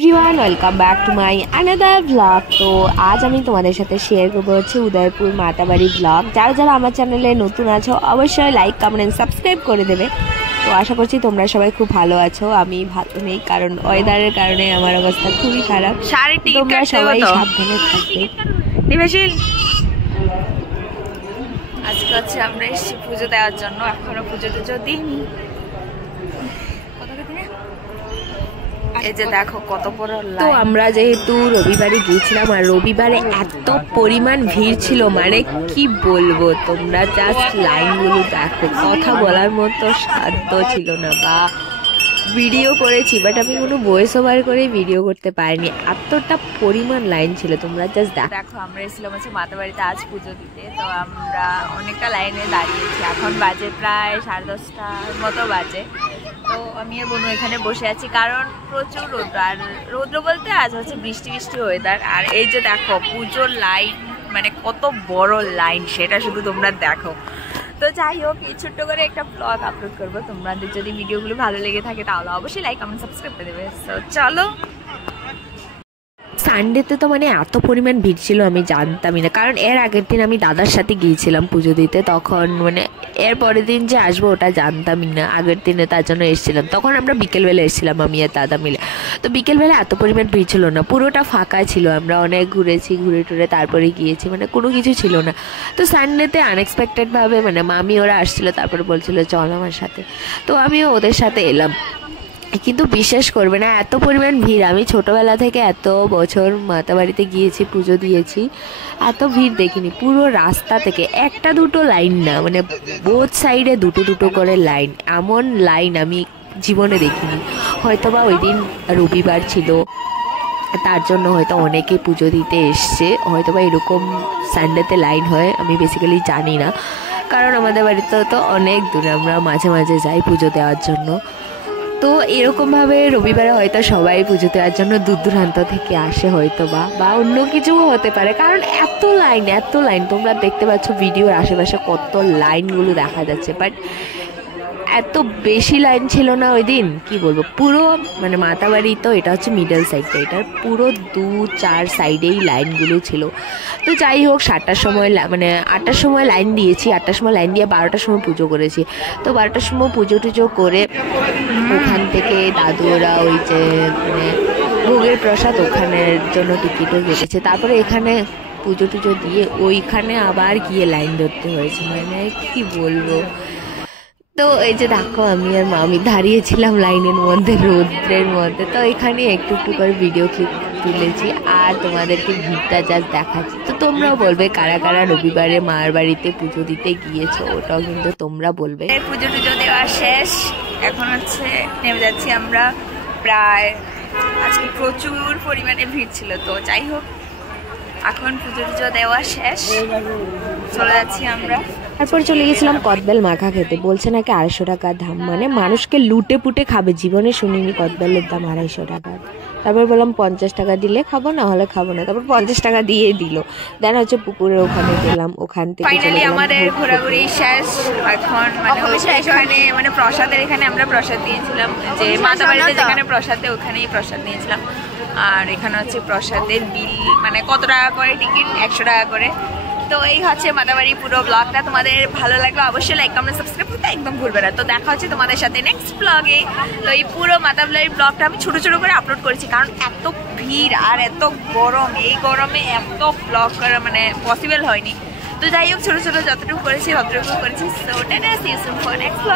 Everyone welcome back to my another blog. तो आज আমি তোমাদের সাথে শেয়ার করব হচ্ছে উদয়পুর মাতাবাড়ি ব্লগ। যারা যারা আমার চ্যানেলে নতুন আছো অবশ্যই লাইক কমেন্ট সাবস্ক্রাইব করে দেবে। তো আশা করছি তোমরা সবাই খুব ভালো আছো। আমি ভালো নেই কারণ ওয়েদারের কারণে আমার অবস্থা খুবই খারাপ। তোমরা সবাই সাবধানে থাকবে। নিবেশিল আজকে হচ্ছে আমরা এসেছি পুজো দেওয়ার জন্য, এখনো পুজো টুজো দিইনি। এই যে দেখো কত বড় লাইন। তো আমরা যেহেতু রবিবারে গিয়েছিলাম আর রবিবারে এত পরিমাণ ভিড় ছিল, মানে কি বলবো, তোমরা জাস্ট লাইনগুলো দেখো, কথা বলার মতো সাধ্য ছিল না। বা ভিডিও করেছি বাট আমি কোনো ভয়েস ওভার করে ভিডিও করতে পারিনি, এতটা পরিমাণ লাইন ছিল। তোমরা জাস্ট দেখো। আমরা এসেছিলাম হচ্ছে মাতাবাড়িতে আজ পুজো দিতে। তো আমরা অনেকটা লাইনে দাঁড়িয়েছি, এখন বাজে প্রায় 10:30 মতো বাজে। তো আমি আর বোনু এখানে বসে আছি কারণ প্রচুর রৌদ্র, আর রৌদ্র বলতে আজ হচ্ছে বৃষ্টি বৃষ্টি ওয়েদার। আর এই যে দেখো পুজোর লাইন, মানে কত বড় লাইন সেটা শুধু তোমরা দেখো। তো যাই হোক, এই ছোট্ট করে একটা ব্লগ আপলোড করবো। তোমাদের যদি ভিডিওগুলো ভালো লেগে থাকে তাহলে অবশ্যই লাইক কমেন্ট সাবস্ক্রাইব করে দেবে। তো চলো। সানডেতে তো মানে এত পরিমাণ ভিড় ছিল আমি জানতামই না, কারণ এর আগের দিন আমি দাদার সাথে গিয়েছিলাম পুজো দিতে, তখন মানে এর পরের দিন যে আসবো ওটা জানতামই না। আগের দিনে তার জন্য এসেছিলাম, তখন আমরা বিকেলবেলা এসেছিলাম আমি আর দাদা মিলে। তো বিকেলবেলা এত পরিমাণ ভিড় ছিল না, পুরোটা ফাঁকা ছিল। আমরা অনেক ঘুরেছি, ঘুরে টুরে তারপরে গিয়েছি, মানে কোনো কিছু ছিল না। তো সানডেতে আনএক্সপেক্টেডভাবে মানে মামি ওরা আসছিলো, তারপরে বলছিল চল আমার সাথে। তো আমিও ওদের সাথে এলাম, কিন্তু বিশ্বাস করবে না এত পরিমাণ ভিড়। আমি ছোটোবেলা থেকে এত বছর মাতাবাড়িতে গিয়েছি, পুজো দিয়েছি, এত ভিড় দেখিনি। পুরো রাস্তা থেকে একটা দুটো লাইন না, মানে বোথ সাইডে দুটো দুটো করে লাইন, এমন লাইন আমি জীবনে দেখিনি। হয়তোবা ওই দিন রবিবার ছিল, তার জন্য হয়তো অনেকে পুজো দিতে এসছে, হয়তোবা এরকম সানডেতে লাইন হয়, আমি বেসিক্যালি জানি না। কারণ আমাদের বাড়িতে তো অনেক দূরে, আমরা মাঝে মাঝে যাই পুজো দেওয়ার জন্য। তো এরকমভাবে রবিবারে হয়তো সবাই পুজো দেওয়ার জন্য দূর দূরান্ত থেকে আসে, হয়তো বা অন্য কিছুও হতে পারে, কারণ এত লাইন তোমরা দেখতে পাচ্ছ ভিডিওর আশেপাশে কত লাইনগুলো দেখা যাচ্ছে। বাট এত বেশি লাইন ছিল না ওই দিন, কি বলবো। পুরো মানে মাতাবাড়ি তো এটা হচ্ছে মিডল সাইডটা, এটার পুরো 2-4 সাইডেই লাইনগুলো ছিল। তো যাই হোক, 7টার সময় মানে 8টার সময় লাইন দিয়েছি, 8টার সময় লাইন দিয়ে 12টার সময় পুজো করেছি। তো 12টার সময় পুজো টুজো করে ওখান থেকে দাদুরা ওই যে মানে ভোগের প্রসাদ ওখানের জন্য টিকিটও কেটেছে। তারপরে এখানে পুজো টুজো দিয়ে ওইখানে আবার গিয়ে লাইন ধরতে হয়েছে, মানে কি বলবো। তো এই যে দেখো আমি আর মামি দাঁড়িয়েছিলাম লাইনের মধ্যে, রৌদ্রের মধ্যে। তো এখানে একটু একটু করে ভিডিও ক্লিপ তুলেছি আর তোমাদেরকে ভিড়টা জাস্ট দেখাচ্ছি। তো তোমরাও বলবে কারা কারা রবিবারে মার বাড়িতে পুজো দিতে গিয়েছো, ওটাও কিন্তু তোমরা বলবে। পুজো টুজো দেওয়া শেষ, এখন হচ্ছে নেমে যাচ্ছি আমরা। প্রায় আজকে প্রচুর পরিমাণে ভিড় ছিল। তো যাই হোক, এখন পুজো টুজো দেওয়া শেষ, চলে যাচ্ছি আমরা। তারপর চলে গেছিলাম কদবেল মাখা খেতে। বলছে নাকি 250 টাকার দাম, মানে মানুষকে লুটে পুটে খাবে। জীবনে শুনিনি কদবেলের দাম 250 টাকা। তারপর বললাম 50 টাকা দিলে খাবো, না হলে খাবো না। তারপর 50 টাকা দিয়ে দিল। দেন হচ্ছে পুকুরের ওখানে গেলাম, ওখান থেকে ফাইনালি আমাদের ঘোরাঘুরি শেষ। এখন মানে প্রসাদের এখানে আমরা প্রসাদ দিয়েছিলাম, যে মাতাবাড়িতে যেখানে প্রসাদ দেয় ওখানেই প্রসাদ নিয়েছিলাম। আর এখানে হচ্ছে প্রসাদের বিল, মানে কত টাকা করে টিকিট, 100 টাকা করে। তো এই হচ্ছে মাতাবাড়ি পুরো ব্লগটা। তোমাদের ভালো লাগলে অবশ্যই লাইক কমেন্ট সাবস্ক্রাইব করতে একদম ভুলবে না। তো দেখা হচ্ছে তোমাদের সাথে নেক্সট ব্লগে। তো এই পুরো মাতাবাড়ির ব্লগটা আমি ছোট ছোট করে আপলোড করেছি, কারণ এত ভিড় আর এত গরম, এই গরমে এত ব্লগ করা মানে পসিবল হয়নি। তো যাই হোক, ছোট ছোট যতটুকু করেছি ততটুকু করেছি। So tata, see you soon for next blog.